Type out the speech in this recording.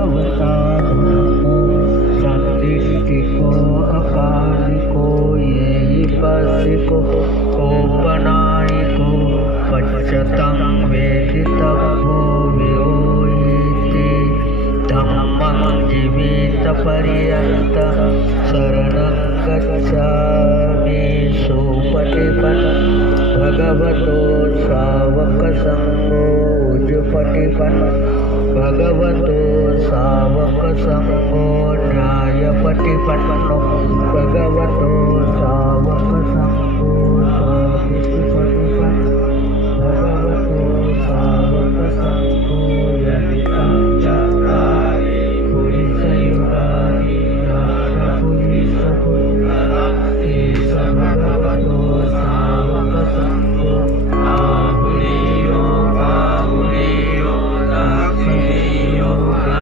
भगवता धम्मो संदिष्टिको अकालिको येयिपस्सिको औपनायिको पश्यतं वेदितव्यो व्योहीति धम्मं जीवितपर्यन्तं शरणं गच्छामि सुपटिपन् भगवतो शावकसंगो उजुपटिपन् भगवतो शावकसंगो न्यायपटिपन्